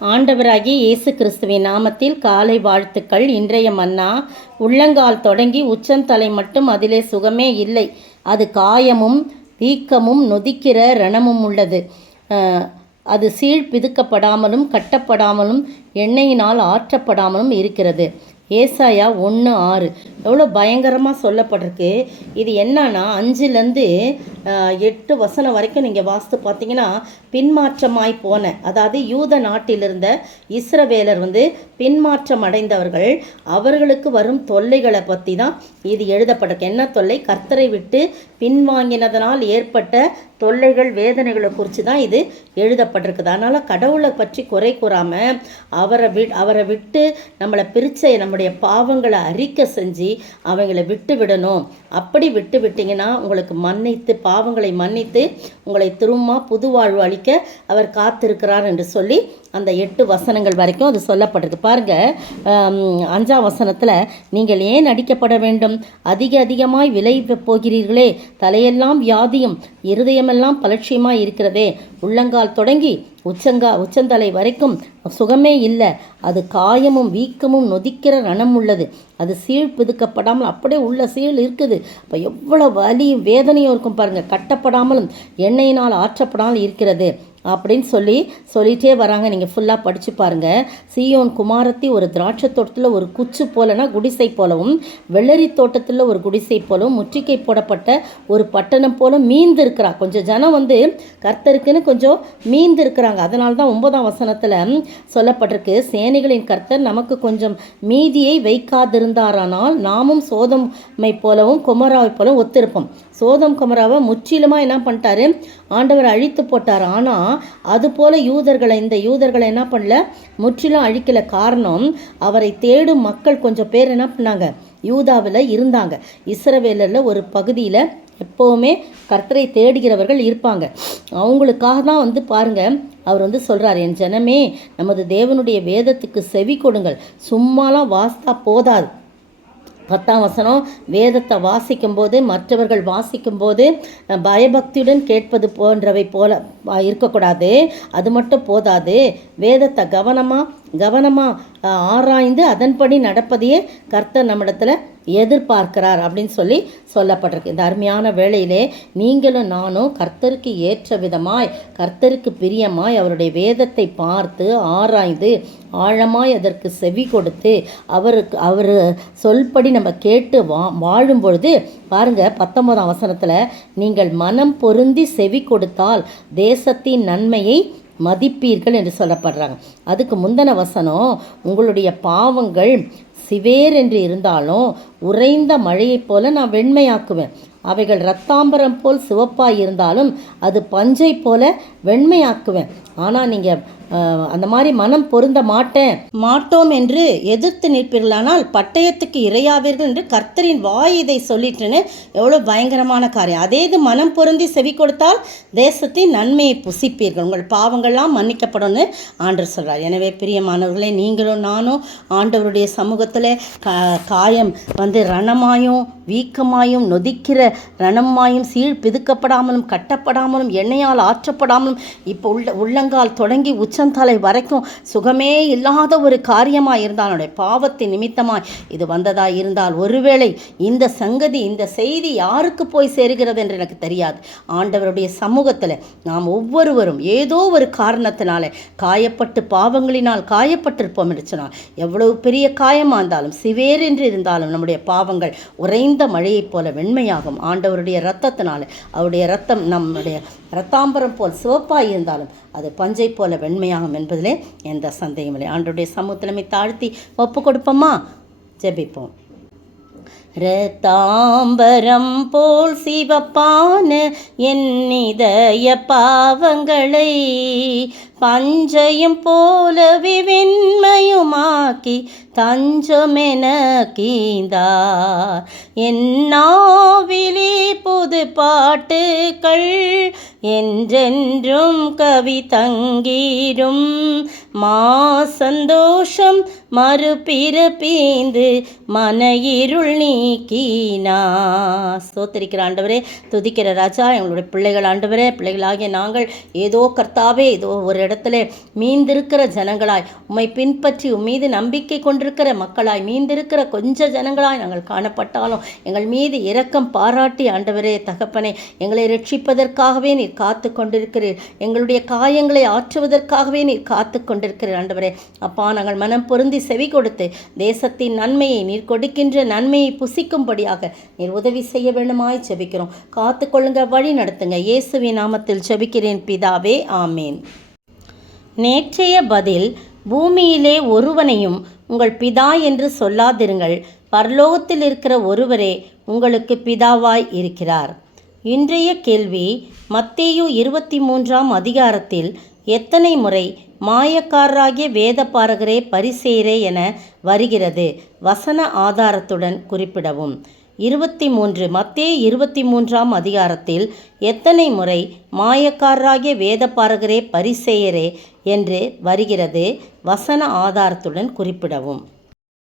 ஆண்டவராகிய இயேசு கிறிஸ்துவின் நாமத்தில் காலை வாழ்த்துக்கள். இன்றைய மன்னா, உள்ளங்கால் தொடங்கி உச்சந்தலை மட்டும் அதிலே சுகமே இல்லை. அது காயமும் வீக்கமும் நொதிக்கிற ரணமும் உள்ளது. அது சீழ் பிதுக்கப்படாமலும் கட்டப்படாமலும் எண்ணெயினால் ஆற்றப்படாமலும் இருக்கிறது. ஏசாயா 1:6 எவ்வளோ பயங்கரமாக சொல்லப்பட்டிருக்கு. இது என்னன்னா 5லேருந்து 8 வசனம் வரைக்கும் நீங்கள் வாசித்து பார்த்தீங்கன்னா, பின்மாற்றமாய் போன, அதாவது யூத நாட்டிலிருந்த இஸ்ரவேலர் பின்மாற்றம் அடைந்தவர்கள், அவர்களுக்கு வரும் தொல்லைகளை பற்றி தான் இது எழுதப்பட்டிருக்கு. என்ன தொல்லை? கர்த்தரை விட்டு பின்வாங்கினதனால் ஏற்பட்ட தொல்லைகள், வேதனைகளை குறித்து தான் இது எழுதப்பட்டிருக்குது. அதனால் கடவுளை பற்றி குறை கூறாமல் அவரை விட்டு நம்மளை பிரித்த நம்முடைய பாவங்களை அறிக்கை செஞ்சு அவங்கள விட்டு விடணும். அப்படி விட்டு விட்டிங்கன்னா உங்களுக்கு மன்னித்து, பாவங்களை மன்னித்து உங்களை திரும்ப புது வாழ்வு அளிக்க அவர் காத்திருக்கிறார் என்று சொல்லி அந்த 8 வசனங்கள் வரைக்கும் அது சொல்லப்பட்டிருக்கு. பாருங்கள், 5ஆம் வசனத்தில், நீங்கள் ஏன் அடிக்கப்பட வேண்டும்? அதிகமாய் விலை போகிறீர்களே, தலையெல்லாம் வியாதியும் இருதயமெல்லாம் பலட்சியமாக இருக்கிறதே. உள்ளங்கால் தொடங்கி உச்சந்தலை வரைக்கும் சுகமே இல்லை. அது காயமும் வீக்கமும் நொதிக்கிற ரணம் உள்ளது. அது சீழ் பிதுக்கப்படாமல் அப்படியே உள்ள சீழ் இருக்குது. இப்போ எவ்வளோ வலியும் வேதனையும் இருக்கும் பாருங்கள். கட்டப்படாமலும் எண்ணெயினால் ஆற்றப்படாமல் இருக்கிறது அப்படின்னு சொல்லிகிட்டே வராங்க. நீங்கள் ஃபுல்லாக படித்து பாருங்கள். சீயோன் குமாரத்தி ஒரு திராட்சை தோட்டத்தில் ஒரு குச்சு போலனா குடிசை போலவும், வெள்ளரி தோட்டத்தில் ஒரு குடிசை போலவும், முற்றிக்கை போடப்பட்ட ஒரு பட்டணம் போல மீந்து இருக்கிறா. கொஞ்சம் ஜனம் கர்த்தருக்குன்னு கொஞ்சம் மீந்து இருக்கிறாங்க. அதனால தான் 9ஆம் வசனத்தில் சொல்லப்பட்டிருக்கு, சேனைகளின் கர்த்தர் நமக்கு கொஞ்சம் மீதியை வைக்காதிருந்தாரானால் நாமும் சோதமை போலவும் கொமராவை போலவும் ஒத்திருப்போம். சோதம் கொமராவை முற்றிலுமாக என்ன பண்ணிட்டாரு? ஆண்டவர் அழித்து போட்டார். ஆனால் அதுபோல் இந்த யூதர்களை என்ன பண்ணல? முற்றிலும் அழிக்கல. காரணம், அவரை தேடும் மக்கள் கொஞ்சம் பேர் என்ன பண்ணாங்க? யூதாவில் இருந்தாங்க. இஸ்ரவேலில் ஒரு பகுதியில் எப்போவுமே கர்த்தரை தேடுகிறவர்கள் இருப்பாங்க. அவங்களுக்காக தான் பாருங்கள், அவர் சொல்கிறார், என் ஜனமே, நமது தேவனுடைய வேதத்துக்கு செவி கொடுங்கள். சும்மாலாம் வாசித்தா போதாது. 10ஆம் வசனம், வேதத்தை வாசிக்கும்போது, மற்றவர்கள் வாசிக்கும்போது பயபக்தியுடன் கேட்பது போன்றவை போல இருக்கக்கூடாது. அது மட்டும் போதாது, வேதத்தை கவனமாக ஆராய்ந்து அதன்படி நடப்பதையே கர்த்தர் நம்மிடத்தில் எதிர்பார்க்கிறார் அப்படின்னு சொல்லப்பட்டிருக்கு. இந்த அருமையான வேளையிலே நீங்களும் நானும் கர்த்தருக்கு ஏற்ற விதமாய், கர்த்தருக்கு பிரியமாய் அவருடைய வேதத்தை பார்த்து ஆராய்ந்து ஆழமாய் அதற்கு செவி கொடுத்து அவர் சொல்படி நம்ம கேட்டு வாழும் பொழுது பாருங்கள், 19ஆம் வசனத்தில், நீங்கள் மனம் பொருந்தி செவி கொடுத்தால் தேசத்தின் நன்மையை மதிப்பீர்கள் என்று சொல்லப்படுறாங்க. அதுக்கு முந்தின வசனம், உங்களுடைய பாவங்கள் சிவேர் என்று இருந்தாலும் உறைந்த மழையைப் போல நான் வெண்மையாக்குவேன். அவைகள் இரத்தாம்பரம் போல் சிவப்பாய் இருந்தாலும் அது பஞ்சை போல வெண்மையாக்குவேன். ஆனால் நீங்கள் அந்த மாதிரி மனம் பொருந்த மாட்டோம் என்று எதிர்த்து நிற்பீர்களானால் பட்டயத்துக்கு இரையாவீர்கள் என்று கர்த்தரின் வாய் இதை சொல்லிட்டுன்னு எவ்வளோ பயங்கரமான காரியம். அதே இது மனம் பொருந்தி செவி கொடுத்தால் தேசத்தின் நன்மையை புசிப்பீர்கள், உங்கள் பாவங்கள்லாம் மன்னிக்கப்படும்னு ஆண்டவர் சொல்கிறார். எனவே பிரியமானவர்களே, நீங்களும் நானும் ஆண்டவருடைய சமூகத்தில் காயம் ரணமாயும் வீக்கமாயும் நொதிக்கிற ரணமாயும் சீழ் பிதுக்கப்படாமலும் கட்டப்படாமலும் எண்ணெயால் ஆற்றப்படாமலும் இப்போ உள்ளங்கால் தொடங்கி உச்சந்தலை வரைக்கும் சுகமே இல்லாத ஒரு காரியமாக இருந்தால், என்னுடைய பாவத்தின் நிமித்தமாய் இது வந்ததாக இருந்தால், ஒருவேளை இந்த செய்தி யாருக்கு போய் சேருகிறது என்று எனக்கு தெரியாது. ஆண்டவருடைய சமூகத்தில் நாம் ஒவ்வொருவரும் ஏதோ ஒரு காரணத்தினால காயப்பட்டு பாவங்களினால் காயப்பட்டிருப்போம் என்று சொன்னால், எவ்வளவு பெரிய காயமாக இருந்தாலும் சிவேர் என்று இருந்தாலும் நம்முடைய பாவங்கள் உறைந்த மழையைப் போல வெண்மையாகும். ஆண்டவருடைய இரத்தத்தினால, அவருடைய இரத்தம் நம்முடைய இரத்தாம்பரம் போல் சிவப்பாய் இருந்தாலும் அது பஞ்சை போல வெண்மையாகும் என்பதிலே எந்த சந்தேகமில்லை. ஆண்டவருடைய சமூகத்திலமை தாழ்த்தி ஒப்பு கொடுப்போமா? ஜெபிப்போம். இரத்தாம்பரம் போல் சிவப்பான என் இதய பாவங்களை பஞ்சையும் போலவே வெண்மையுமாக்கி தஞ்சமென கீந்தார். என்னாவிலே புது பாட்டுக்கள் என்றென்றும் கவி தங்கீரும். மா சந்தோஷம் மறுபிறப்பீந்து மன இருள் நீக்கினா. ஸ்தோத்திரிக்கிற ஆண்டவரே, துதிக்கிற ராஜா, எங்களுடைய பிள்ளைகள் ஆண்டவரே, பிள்ளைகளாகிய நாங்கள் ஏதோ கர்த்தாவே ஏதோ ஒரு இடத்துல மீந்திருக்கிற ஜனங்களாய், உம்மை பின்பற்றி உம்மீது நம்பிக்கை கொண்டிருக்கிற மக்களாய், மீந்திருக்கிற கொஞ்ச ஜனங்களாய் நாங்கள் காணப்பட்டாலும் எங்கள் மீது இரக்கம் பாராட்டி ஆண்டவரே தகப்பனே, எங்களை ரட்சிப்பதற்காகவே நீர் காத்து கொண்டிருக்கிறீர். எங்களுடைய காயங்களை ஆற்றுவதற்காகவே நீர் காத்து கொண்டிருக்கிறீர் ஆண்டவரே. அப்பா, நாங்கள் மனம் பொருந்தி செவி கொடுத்து தேசத்தின் நன்மையை, நீர் கொடுக்கின்ற நன்மையை புசிக்கும்படியாக நீர் உதவி செய்ய வேண்டுமாய் ஜெபிக்கிறோம். காத்து கொள்ளுங்க, வழி நடத்துங்க. இயேசுவின் நாமத்தில் ஜெபிக்கிறேன் பிதாவே, ஆமேன். நேற்றைய பதில்: பூமியிலே ஒருவனையும் உங்கள் பிதா என்று சொல்லாதிருங்கள், பரலோகத்தில் இருக்கிற ஒருவரே உங்களுக்கு பிதாவாய் இருக்கிறார். இன்றைய கேள்வி: மத்தேயு 23ஆம் அதிகாரத்தில் எத்தனை முறை மாயக்காரராகிய வேதபாரகரே பரிசேயரே என வருகிறது? வசன ஆதாரத்துடன் குறிப்பிடவும். 23 மத்தேயு 23ஆம் அதிகாரத்தில் எத்தனை முறை மாயக்காரராகிய வேதபாரகரே பரிசேயரே என்று வருகிறது? வசன ஆதாரத்துடன் குறிப்பிடவும்.